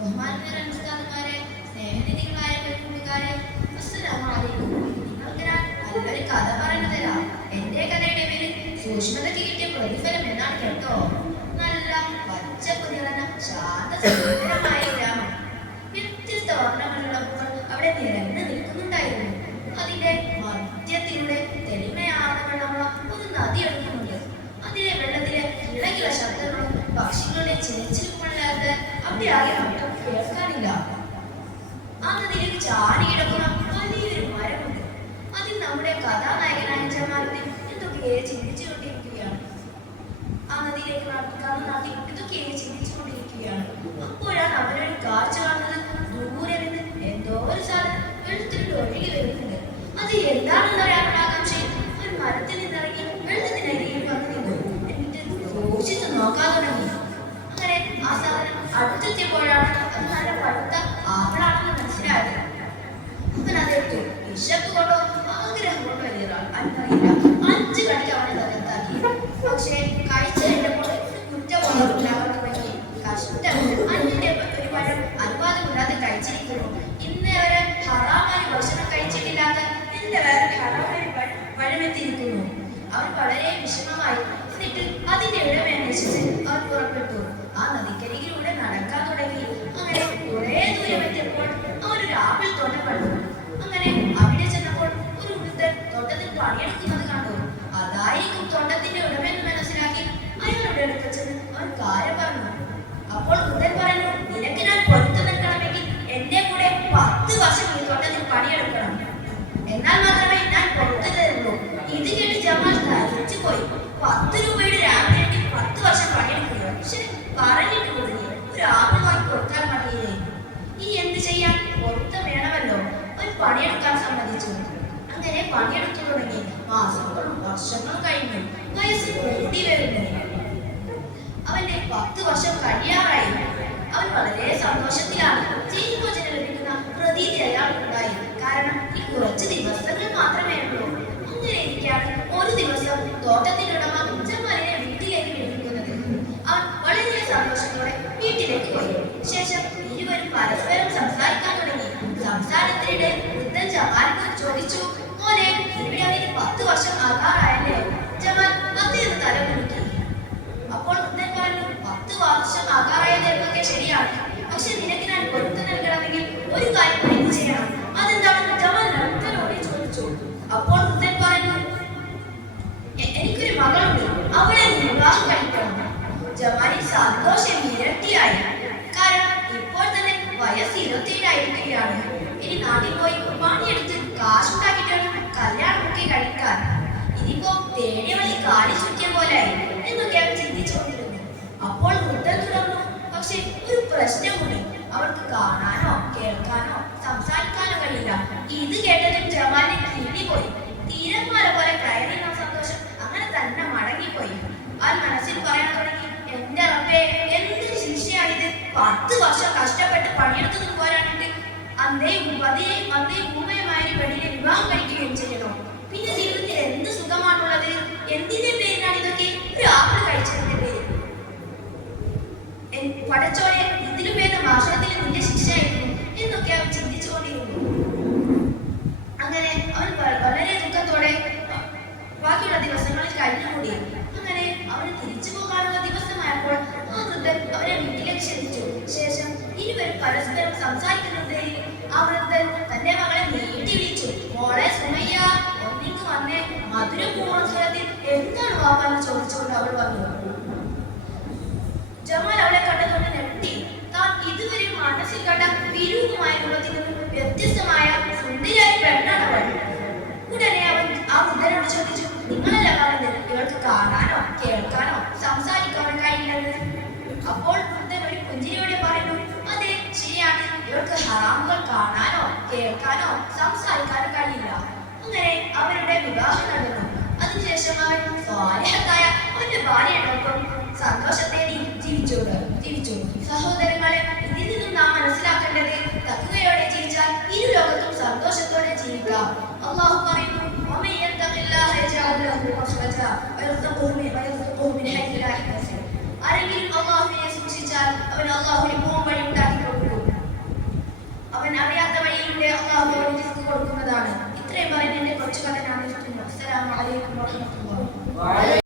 ബഹുമാനപ്പെട്ട ഉസ്താദുമാരെ, സ്നേഹനിധികളായ കൂട്ടുകാരെ, അസ്സലാമു അലൈക്കും. നിങ്ങൾക്ക് ഞാൻ നല്ലൊരു കഥ പറഞ്ഞു തരാം. എന്റെ കഥയുടെ പേര് സൂക്ഷ്മതയ്ക്ക് കിട്ടിയ പ്രതിഫലം എന്നാണ് കേട്ടോ. നല്ല പച്ചപ്പ് നിറഞ്ഞ ശാന്ത സുന്ദരമായ ഗ്രാമം. വ്യത്യസ്ത വർണ്ണങ്ങളുള്ള പൂക്കൾ അവിടെ നിരന്ന് നിൽക്കുന്നുണ്ടായിരുന്നു. അതിന്റെ മധ്യത്തിലൂടെ തെളിമയാർന്ന വെള്ളമുള്ള ഒരു നദി ഒഴുകുന്നുണ്ട്. അതിലെ വെള്ളത്തിലെ ഇളകിയ ശബ്ദങ്ങളും പക്ഷികളുടെ ചിലച്ചിലുമല്ലാതെ അവിടെ ആകെ ഒട്ടും കേൾക്കാനില്ല. ആ നദിയിൽ ചാടിയിടക്കുന്ന വലിയൊരു മരമുണ്ട്. അതിൽ നമ്മുടെ കഥാനായകനായ ജമാലുദ്ദീൻ എന്തൊക്കെയോ ചിന്തിച്ചുകൊണ്ടിരിക്കുകയാണ്. ആ നദിയിലേക്ക് കണ്ണു നാട്ടി എന്തൊക്കെയോ ചിന്തിച്ചുകൊണ്ടിരിക്കുകയാണ്. അപ്പോഴാണ് അവനൊരു കാഴ്ച കാണുന്നത്. ദൂരെ നിന്ന് എന്തോ ഒരു സാധനം വെള്ളത്തിലൂടെ ഒഴുകി വരുന്നുണ്ട്. അത് എന്താണെന്ന് അറിയാനുള്ള ആകാംക്ഷയിൽ ഒരു മരത്തിൽ നിന്നിറങ്ങി വെള്ളത്തിനരികിൽ വന്നു നിന്നു. എന്നിട്ട് സൂക്ഷിച്ചു നോക്കാൻ തുടങ്ങി. അങ്ങനെ ആ സാധനം അടുത്തെത്തിയപ്പോഴാണ് അത് നല്ല പഴുത്ത ആപ്പിളാണെന്ന് മനസ്സിലായത്. അവൻ അതെടുത്തു. വിശപ്പ് കൊണ്ടോ ആഗ്രഹം കൊണ്ടോ അറിയില്ല, 5 കടിക്ക് അവനെ തകർത്താക്കി. പക്ഷേ കഴിച്ചു കഴിഞ്ഞപ്പോൾ കുറ്റബോധം തുടങ്ങി. കഷ്ടം, അന്യന്റെ ഒരു പഴം അനുവാദമില്ലാതെ കഴിച്ചിരിക്കുന്നു. ഇന്നേ വരെ ഹറാമായി ഭക്ഷണം കഴിച്ചിട്ടില്ലാത്ത എന്റെ വേറെ ഹറാമായി പഴമെത്തിയിരിക്കുന്നു. അവൻ വളരെ വിഷമമായി. എന്നിട്ട് അതിന്റെ ഇടമേ അന്വേഷിച്ച് അവൻ പുറപ്പെട്ടു. ആ നദിക്കരികിലൂടെ നടക്കാൻ തുടങ്ങി. അങ്ങനെ കുറെ ദൂരം എത്തിയപ്പോൾ അവനൊരു ആപ്പിൾ തോട്ടം കണ്ടു. അങ്ങനെ അവിടെ ചെന്നപ്പോൾ ഒരു വൃദ്ധൻ തോട്ടത്തിൽ പണിയെടുക്കുന്നത് കണ്ടു. അതായിരിക്കും തോട്ടത്തിന്റെ ഉടമെന്ന് മനസ്സിലാക്കി അയാളുടെ അടുത്ത് ചെന്ന് അവൻ കാര്യം പറഞ്ഞു. അപ്പോൾ വൃദ്ധൻ പറഞ്ഞു, നിനക്ക് ഞാൻ പൊരുത്തു നിൽക്കണമെങ്കിൽ എന്റെ കൂടെ 10 വർഷം ഈ തോട്ടത്തിൽ പണിയെടുക്കണം. എന്നാൽ മാത്രമേ ഞാൻ പുറത്തു തരുള്ളൂ. ഇത് കേട്ട് ജമാൽ തരിച്ചു പോയി. 10 രൂപയുടെ രാവിലെ 10 വർഷം പണിയെടുക്കുക. പക്ഷെ പറഞ്ഞിട്ട് കൊടുങ്ങി. ഒരു ആപ്പിൾ വാങ്ങി കൊടുത്താൽ മതിയില്ലേ? ഈ എന്ത് ചെയ്യാൻ? പൊരുത്തം വേണമല്ലോ. അവൻ പണിയെടുക്കാൻ സമ്മതിച്ചു. അങ്ങനെ പണിയെടുത്തു തുടങ്ങി. മാസങ്ങളും വർഷങ്ങളും കഴിഞ്ഞു. വയസ്സ് കൂടി വരുന്നു. അവന്റെ 10 വർഷം കഴിയാറായി. അവൻ വളരെ സന്തോഷത്തിലാണ്. ജയിൽമോചനം ലഭിക്കുന്ന പ്രതീതി അയാൾക്കുണ്ടായി. കാരണം ഈ കുറച്ച് ദിവസങ്ങൾ മാത്രമേ ഉള്ളൂ. അങ്ങനെ ഇരിക്കാണ് ഒരു ദിവസം തോട്ടത്തിന്റെ ഉടമ ജമാലിനെ വീട്ടിലേക്ക് വിളിക്കുന്നത്. അവൻ വളരെ സന്തോഷത്തോടെ വീട്ടിലേക്ക് പോയി. ശേഷം ഇരുവരും പരസ്പരം സംസാരിക്കാൻ തുടങ്ങി. സംസാരത്തിനിടെ വൃദ്ധൻ ജമാലിനോട് ചോദിച്ചു, മോനെ, ഇവിടെ അവന് 10 വർഷം ആകാറായല്ലേ? ജമാൽ അദ്ദേഹം തല കുലുക്കി. അപ്പോൾ വൃദ്ധൻ പറഞ്ഞു, 10 വർഷം ആകാറായതൊക്കെ ശരിയാണ്. പക്ഷെ നിനക്ക് ഞാൻ പൊരുത്തം നൽകണമെങ്കിൽ ഒരു കാര്യം എനിക്ക് ചെയ്യണം. അതെന്താണെന്ന് ജമാൽ വൃദ്ധനോട് ചോദിച്ചു. അപ്പോൾ വൃദ്ധൻ പറഞ്ഞു, എനിക്കൊരു മകളുണ്ട്, അവളെ വിവാഹം കഴിക്കണം. ജമാലിന് സന്തോഷം ഇരട്ടിയായി. കാരണം ഇപ്പോൾ തന്നെ വയസ്സ് 27 ആയിരിക്കുകയാണ്. ഇനി നാട്ടിൽ പോയി പണിയെടുത്ത് കാശുണ്ടാക്കിയിട്ടാണ് കല്യാണമൊക്കെ കഴിക്കാൻ. ഇതിപ്പോ തേടിയവളി കാലി ചുറ്റിയ പോലെയായി എന്നൊക്കെ അവൻ ചിന്തിച്ചുകൊണ്ടിരുന്നു. അപ്പോൾ വൃദ്ധൻ തുടർന്നു, പക്ഷെ ഒരു പ്രശ്നമുണ്ട്. അവൾക്ക് കാണാനോ കേൾക്കാനോ സംസാരിക്കാനോ കഴിയില്ല. ഇത് കേട്ടതും ജമാലിന് കിളി പോയി. തീരന്മാര പോലെ കയറിയ സന്തോഷം അങ്ങനെ തന്നെ മടങ്ങിപ്പോയി. അവൻ മനസ്സിൽ പറയാൻ തുടങ്ങി, എന്റെ റബ്ബേ, എന്ത് ശിക്ഷയാണിത്? 10 വർഷം കഷ്ടപ്പെട്ട് പണിയെടുത്തതും പോരാനിട്ട് അന്തേയും ഭൂമയുമായ പെണ്ണിനെ വിവാഹം കഴിക്കുകയും ചെയ്യണം. പിന്നെ ജീവിതത്തിൽ എന്ത് സുഖമാണുള്ളത്? എന്തിന്റെ പേരിലാണ് ഇതൊക്കെ? ഒരു ആപ്പിൾ കഴിച്ചതിന്റെ പേര്. പടച്ചോനെ, ഇതിനു ഭേദം ആശ്രമത്തിൽ നിന്റെ ശിക്ഷയായിരുന്നു എന്നൊക്കെ അവൻ ചിന്തിച്ചുകൊണ്ടിരുന്നു. അങ്ങനെ അവൻ വളരെ ദുഃഖത്തോടെ ബാക്കിയുള്ള ദിവസങ്ങളിൽ കഴിഞ്ഞുകൂടി. അങ്ങനെ അവന് തിരിച്ചു പോകാനുള്ള ദിവസമായപ്പോൾ ആ വൃദ്ധൻ അവരെ വീട്ടിലേക്ക് ക്ഷണിച്ചു. ശേഷം ഇരുവരും പരസ്പരം സംസാരിക്കുന്നതിൽ ആ വൃദ്ധൻ തന്റെ മകളെ നീട്ടി വിളിച്ചു. മോളെ സുമയ്യ, ഒന്നിങ്ങ് വന്നേ. മധുരപൂർവ്വ സ്വരത്തിൽ എന്താണ് വാപ്പാന്ന് ചോദിച്ചുകൊണ്ട് അവൾ വന്നു. ജമാൽ അവളെ കണ്ടതുകൊണ്ട് ഞെട്ടി. താൻ ഇതുവരെ മനസ്സിൽ കണ്ട വിരൂപമായ രൂപത്തിൽ നിന്നും വ്യത്യസ്തമായ സുന്ദരിയായ പെണ്ണാണ് അവൾ. ഉടനെ അവൻ ആ വൃദ്ധനോട് ചോദിച്ചു, നിങ്ങളല്ല പറഞ്ഞത് ഇവൾക്ക് കാണാനോ കേൾക്കാനോ സംസാരിക്കാനോ കഴിയില്ലെന്ന്? അപ്പോൾ വൃദ്ധൻ ഒരു പുഞ്ചിരിയോടെ പറഞ്ഞു, അതെ, ശരിയാണ്. ഇവൾക്ക് ഹറാമുകൾ കാണാനോ കേൾക്കാനോ സംസാരിക്കാനോ കഴിയില്ല. അങ്ങനെ അവരുടെ വിവാഹം നടന്നു. അതിനുശേഷം അവൻ സ്വാലിഹത്തായ അവന്റെ ഭാര്യയോടൊപ്പം സന്തോഷത്തെ ജീവിച്ചു. സഹോദരങ്ങളെ, ഇതിൽ നിന്നും നാം മനസ്സിലാക്കേണ്ടത്, തഖ്വയോടെ ജീവിച്ചാൽ ഇരു ലോകത്തും സന്തോഷത്തോടെ ജീവിക്കാം. അല്ലാഹു പറയുന്നു, വമൻ യത്തഖില്ലാഹ യജ്അൽ ലഹു മഖ്റജ വയർസുഖുഹു മിൻ ഹൈഥു ലാ യഹ്തസിബ്. ആരെങ്കിലും അല്ലാഹുവിനെ സൂക്ഷിച്ചാൽ അവൻ അല്ലാഹുവിന് പോംവഴി ഉണ്ടാക്കി കൊടുക്കും. അവൻ അറിയാത്ത വഴിയിലൂടെ അള്ളാഹു റിസ്ക് കൊടുക്കുന്നതാണ്. ഇത്രയും പറഞ്ഞ് എന്റെ കുറച്ചു കഥ ഞാൻ നിർത്തുന്നു. അസ്സലാമു അലൈക്കും വറഹ്മത്തുള്ളാഹി.